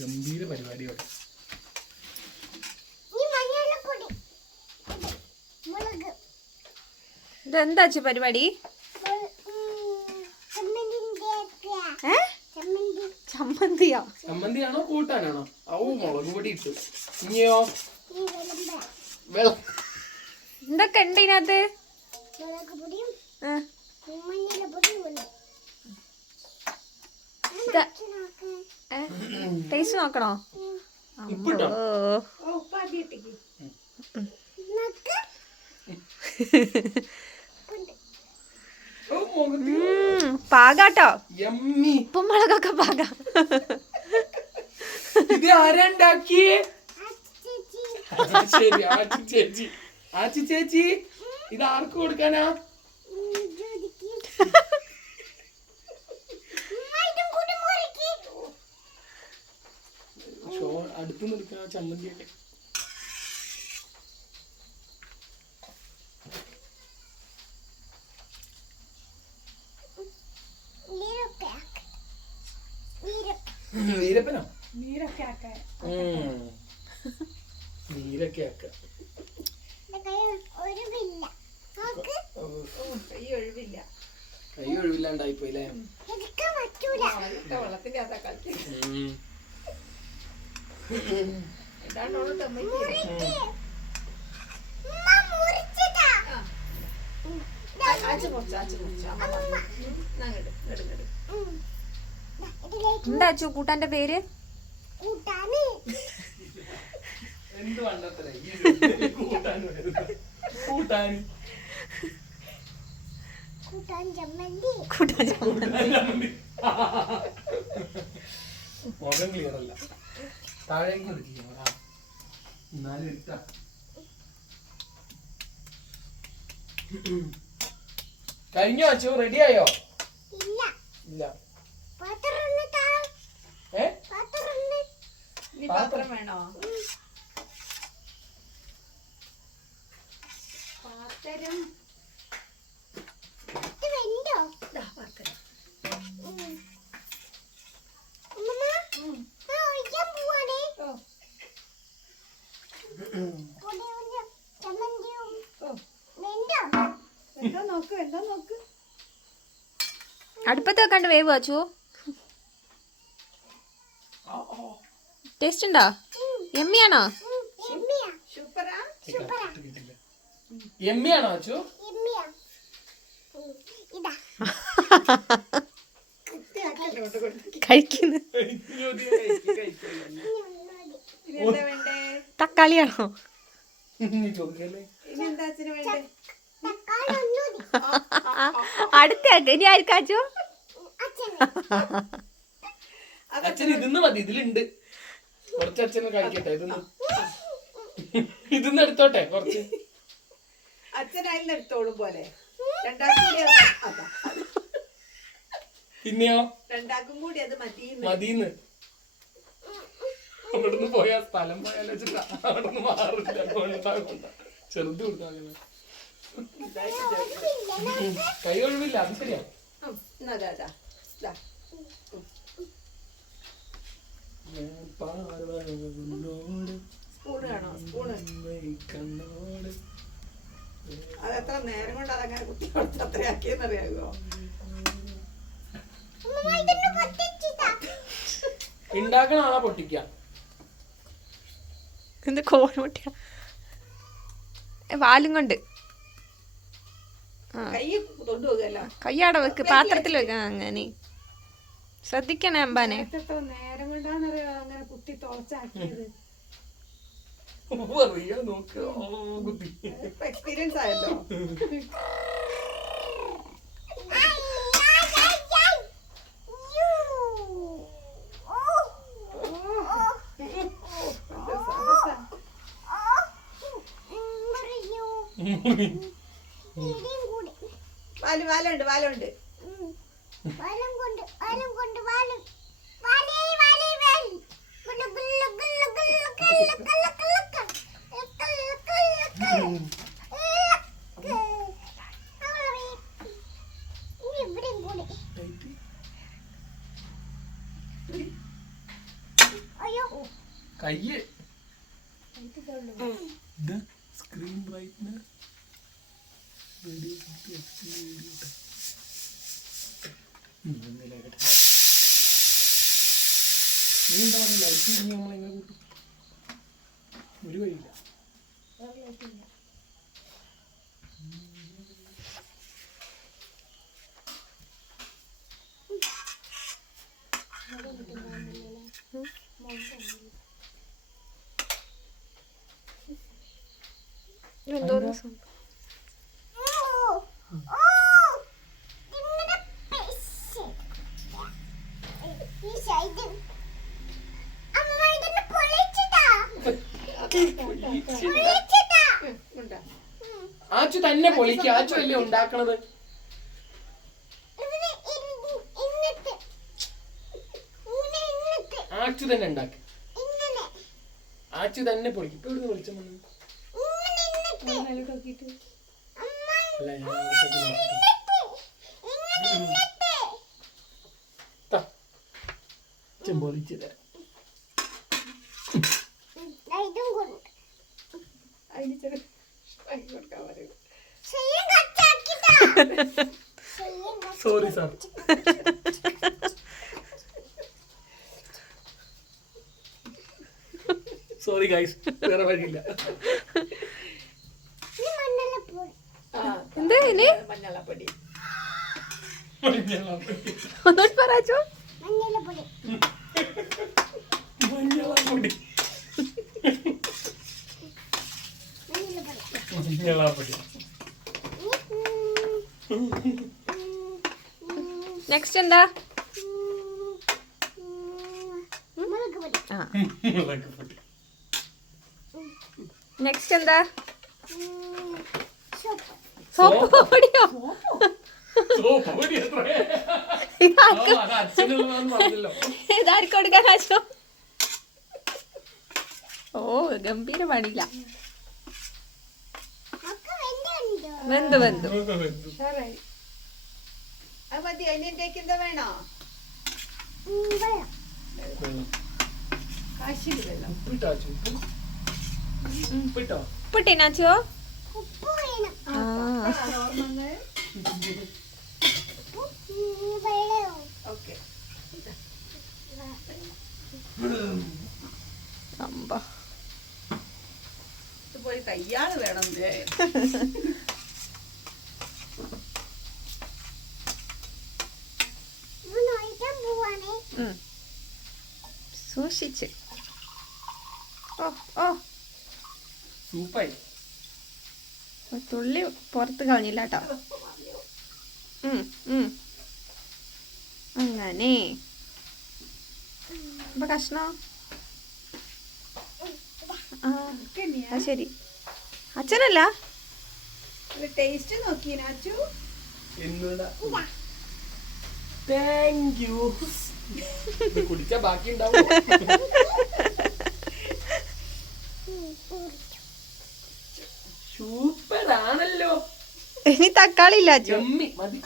ഗംഭീര പരിപാടിയോടെ. ഇതെന്താ പരിപാടി? ചമ്മന്തിയോ? ചമ്മന്തിയാണോ കൂട്ടാനാണോ? മുളക് പൊടി ഇട്ടു. ഇനിയോ വെള്ളം എന്തൊക്കെ ഉണ്ട് ഇതിനകത്ത്? ടേസ്റ്റ് നോക്കണോ? പാകാട്ടോ, ഉപ്പും മുളകൊക്കെ പാക. ഇത് ആരാണ്ടാക്കിയേ? ശരി, ആച്ചി ചേച്ചി. ആച്ചി ചേച്ചി, ഇത് ആർക്ക് കൊടുക്കാനാ? അടുത്ത് നിൽക്കുന്ന ചമ്മന്തിയൊക്കെ. വീരപ്പനോ? നീരൊക്കെ ആക്ക. കൈ ഒഴിവില്ലാണ്ടായിപ്പോയില്ലേ? എന്താ കൂട്ടാന്റെ പേര്? എന്ത് വണ്ടത്ര കൂട്ടാൻ മുഖം ക്ലിയർ അല്ല. താഴേക്ക് എടുക്കുക. എന്നാലും എടുത്ത കഴിഞ്ഞോ? അച്ചു റെഡിയായോ? ഇല്ല. പാത്രം വേണോ? പാത്രം അടുപ്പത്ത് വെക്കാണ്ട് വേവ് വച്ചു. ടേസ്റ്റ് ഉണ്ടോ? എമ്മിയാണോ? എമ്മിയാണോ അച്ചു? കഴിക്കുന്നു. തക്കാളിയാണോ? അടുത്തേക്ക് ഇനി ആയിരിക്കാച്ചു. അച്ഛൻ ഇതിന്ന് മതി, ഇതിലുണ്ട് കുറച്ച്. അച്ഛന് കഴിക്കട്ടെ. ഇതിന്ന് എടുത്തോട്ടെ കുറച്ച്. അച്ഛനായാലും എടുത്തോളും പോലെ. പിന്നെയോ രണ്ടാക്കും കൂടി അത് മതിന്ന്. അവിടുന്ന് പോയാ സ്ഥലം പോയാലോ വെച്ചിട്ടാ അവിടുന്ന് മാറില്ല. ചെറുത് കൊടുത്താ കൈ ഒഴിവില്ല. അത് ശരിയാ. സ്പൂണ് കാണോ? സ്പൂണ് അതെത്ര നേരം കൊണ്ട് അതങ്ങനെ കുത്തി കൊടുത്ത് അത്രയാക്കിയെന്നറിയാമോ? ഉണ്ടാക്കണ ആളാ പൊട്ടിക്ക. എന്ത് കോഴിമുട്ടിയ വാലും കൊണ്ട് കയ്യാടെ വെക്ക്, പാത്രത്തിൽ വെക്ക. അങ്ങനെ ശ്രദ്ധിക്കണേ അമ്പാനെ. എത്ര നേരം കൊണ്ടാന്നറിയോ അങ്ങനെ കുത്തി തുളച്ചാക്കിയത്? എക്സ്പീരിയൻസ് ആയല്ലോ. വാലുണ്ട് വാലുണ്ട്. അയ്യോ കയ്യ് സ്ക്രീൻ ബ്രൈറ്റ്നസ് വീഡിയോ നീ എന്താ പറയുക ലൈറ്റ് നമ്മളെങ്ങനെ കൂട്ടും ഒരു വഴിയില്ല എന്തോരം ആച്ചു തന്നെ പൊളിക്ക ആച്ചു അല്ലേ ഉണ്ടാക്കണത് ആച്ചു തന്നെ ഉണ്ടാക്കി ആച്ചു തന്നെ പൊളിക്കും ഇപ്പൊ ഇവിടുന്ന് വിളിച്ച പൊളിച്ചത് സോറി സാർ സോറി ഗൈസ് വേറെ വഴിയില്ല എന്താ ഇനി മഞ്ഞളപ്പൊടി ഒന്നോട്ട് പറയാച്ചോ മഞ്ഞളപ്പൊടി മഞ്ഞളപ്പൊടി നെക്സ്റ്റ് എന്താ നെക്സ്റ്റ് എന്താ സോപ്പ് പൊടിയോ ഇതാർക്ക് കൊടുക്കാൻ ആച്ചോ ഓ ഗംഭീര പണിയില്ല വെന്തു വെന്തു അത് മതി അതിലേക്ക് എന്താ വേണോ കാശിന് വെള്ളം ഉപ്പിട്ടിനാച്ചോ ഓക്കെ പോയി കയ്യാള് വേണം സൂക്ഷിച്ച് ഓ ഓ സൂപ്പായി തുള്ളി പുറത്ത് കളഞ്ഞില്ല കേട്ടോ അങ്ങനെ ഇപ്പൊ കഷ്ണോ ആ ശരി അച്ഛനല്ല ടേസ്റ്റ് നോക്കി നാച്ചു താങ്ക് യു കുടിച്ചാ ബാക്കി ഉണ്ടാവും സൂപ്പർ ആണല്ലോ ഇനി തക്കാളി ഇല്ല അച്ഛൻ മതി